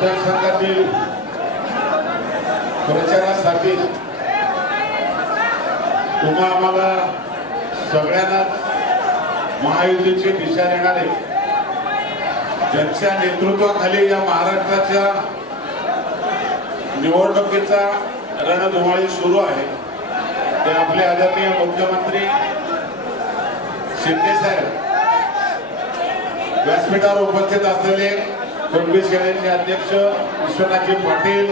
मतदारसंघातील प्रचारासाठी तुम्हा आम्हाला सगळ्यांना महायुतीची दिशा देणारे ज्यांच्या नेतृत्वाखाली या महाराष्ट्राच्या निवडणुकीचा रणधुमाळी सुरू आहे ते आपले आदरणीय मुख्यमंत्री शिंदे साहेब व्यासपीठावर उपस्थित असलेले कुणबी सेनेचे अध्यक्ष विश्वनाथजी पाटील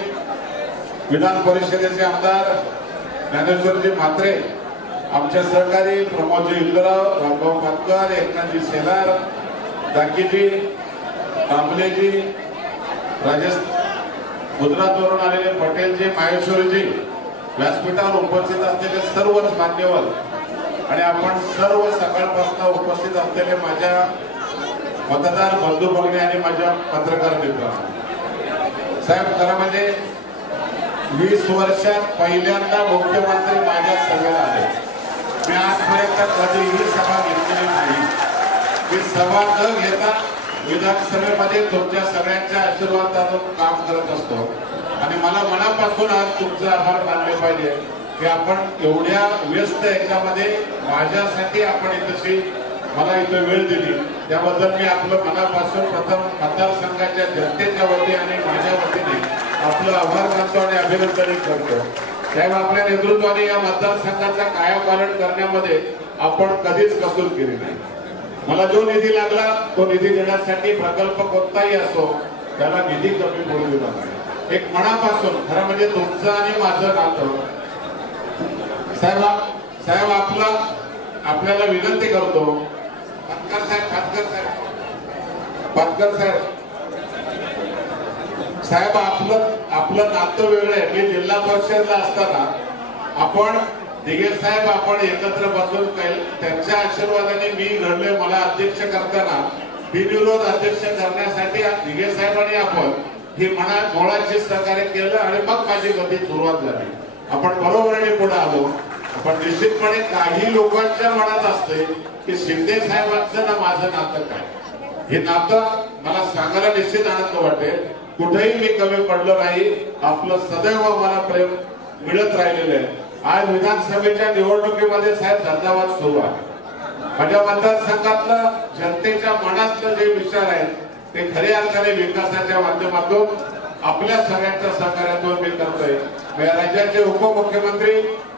विधान परिषदेचे आमदार ज्ञानेश्वरजी म्हात्रे आमचे सहकारी प्रमोदजी इंदराव रामभाऊ भातकर एकनाथजी शेलार दाकीजी कांबलेजी राजेश गुजरातवरून आलेले पटेलजी माहेश्वरीजी व्यासपीठावर उपस्थित असलेले सर्वच मान्यवर आणि आपण सर्व सकाळपासून उपस्थित असलेले माझ्या मतदार बंधू भगिनी आणि माझ्या पत्रकार मित्रांनो साहेब खरं म्हणजे वीस वर्षात पहिल्यांदा मुख्यमंत्री माझ्या सभेला आले. मी आजपर्यंत कधीही सभा घेतलेली नाही. मी सभा न घेता विधानसभेमध्ये तुमच्या सगळ्यांच्या आशीर्वादातून काम करत असतो. आणि मला मनापासून आज तुमचा आभार मानले पाहिजे की आपण एवढ्या व्यस्त याच्यामध्ये माझ्यासाठी आपण इथशी मला इथं वेळ दिली. त्याबद्दल मी आपलं मनापासून प्रथम मतदारसंघाच्या जनतेच्या वतीने आणि माझ्या वतीने आपलं आभार मानतो आणि अभिनंदन करतो. साहेब आपल्या नेतृत्वाने या मतदारसंघाचा कायापालन करण्यामध्ये आपण कधीच कसूर केली नाही. मला जो निधी लागला तो निधी देण्यासाठी प्रकल्प कोणताही असो त्याला निधी कमी पडू दिला एक मनापासून खरं म्हणजे तुमचं आणि माझं नातं. साहेब साहेब आपला आपल्याला विनंती करतो पाटकर साहेब पाटकर साहेब भातकर साहेब साहेब आपलं आपलं नातं वेगळं आहे. मी जिल्हा परिषदला असताना आपण दिगे साहेब आपण एकत्र बसून त्यांच्या आशीर्वादाने मी घडलोय. मला अध्यक्ष करताना बिनविरोध अध्यक्ष करण्यासाठी दिगे साहेबांनी आपण हे म्हणा मोळाचे सहकार्य केलं आणि मग माझी गती सुरुवात झाली. आपण बरोबरीने पुढे आलो. पण निश्चितपणे काही लोकांच्या मनात असते की शिंदे साहेबांचं ना माझं नातं काय? हे नातं मला सांगायला निश्चित आनंद वाटेल. कुठेही मी कमी पडलो नाही. आपलं सदैव मला प्रेम मिळत राहिलेलं आहे. आज विधानसभेच्या निवडणुकीमध्ये साहेब धंदावाद सुरू आहे. माझ्या मतदारसंघातलं जनतेच्या मनातलं जे विचार आहेत ते खऱ्या अर्थाने विकासाच्या माध्यमातून आपल्या सगळ्यांच्या सहकार्यातून मी करतोय. या राज्याचे उपमुख्यमंत्री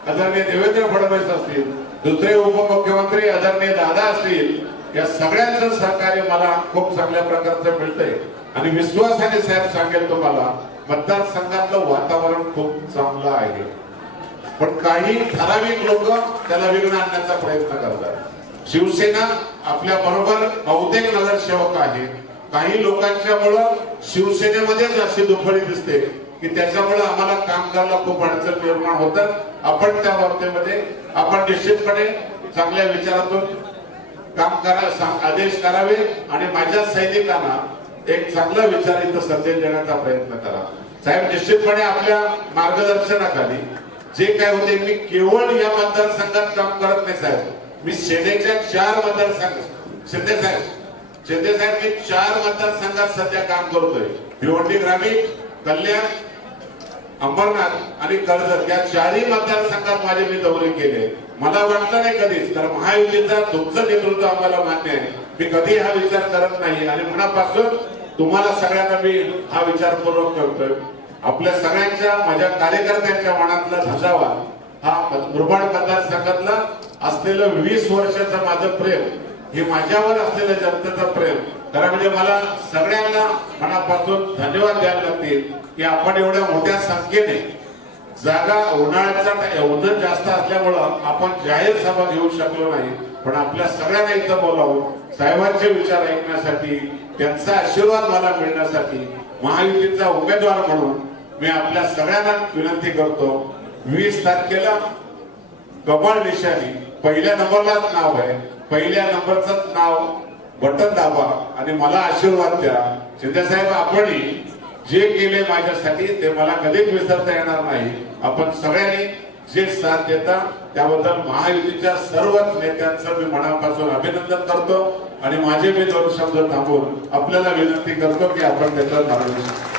आदरणीय देवेंद्र फडणवीस असतील दुसरे उपमुख्यमंत्री आदरणीय दादा असतील या सगळ्यांचं सहकार्य मला खूप चांगल्या प्रकारचं मिळतंय. आणि विश्वासाने साहेब सांगेल तुम्हाला मतदारसंघातलं वातावरण खूप चांगलं आहे. पण काही ठराविक लोक त्याला विघ्न आणण्याचा प्रयत्न करतात. शिवसेना आपल्या बरोबर बहुतेक नगरसेवक आहे काही लोकांच्या मुळे शिवसेनेमध्येच अशी दुफळी दिसते की त्याच्यामुळे आम्हाला कामगारला खूप अडचण निर्माण होतात. आपण त्या बाबतीमध्ये आपण निश्चितपणे चांगल्या विचारातून काम करा आदेश करावे आणि माझ्या सैनिकांना एक चांगला विचार इथं संदेश देण्याचा प्रयत्न करा. साहेब निश्चितपणे आपल्या मार्गदर्शनाखाली जे काय होते मी केवळ या मतदारसंघात काम करत नाही साहेब. मी सेनेच्या चार मतदारसंघ शिंदे साहेब शिंदे साहेब मी चार मतदारसंघात सध्या काम करतोय. भिवंडी ग्रामीण कल्याण अंबरनाथ आणि कर्जत. या चारही मतदारसंघात माझे मी दौरे केले. मला वाटलं नाही कधीच तर महायुतीचा तुमचं नेतृत्व आम्हाला मान्य आहे. मी कधी हा विचार करत नाही आणि मनापासून तुम्हाला सगळ्यांना मी हा विचारपूर्वक करतोय. आपल्या सगळ्यांच्या माझ्या कार्यकर्त्यांच्या मनातला धजावा हा मुरबाड मतदारसंघातला असलेलं वीस वर्षाचं माझं प्रेम हे माझ्यावर असलेलं जनतेचं प्रेम. खरं म्हणजे मला सगळ्यांना मनापासून धन्यवाद द्यायला लागतील की आपण एवढ्या मोठ्या संख्येने जागा उन्हाळ्याचा उन्हाळ जास्त असल्यामुळं आपण जाहीर सभा घेऊ शकलो नाही. पण आपल्या सगळ्यांना इथं बोलावून साहेबांचे विचार ऐकण्यासाठी त्यांचा आशीर्वाद मला मिळण्यासाठी महायुतीचा उमेदवार म्हणून मी आपल्या सगळ्यांना विनंती करतो. वीस तारखेला कमळ निशाणी पहिल्या नंबरलाच नाव आहे. पहिल्या नंबरचं नाव बटन दाबा आणि मला आशीर्वाद द्या. शिंदे साहेब आपणही जे केले माझ्यासाठी ते मला कधीच विसरता येणार नाही. आपण सगळ्यांनी जे साथ देता त्याबद्दल महायुतीच्या सर्वच नेत्यांचं मी मनापासून अभिनंदन करतो. आणि माझे मी दोन शब्द थांबून आपल्याला विनंती करतो की आपण त्याचं मार्गदर्शन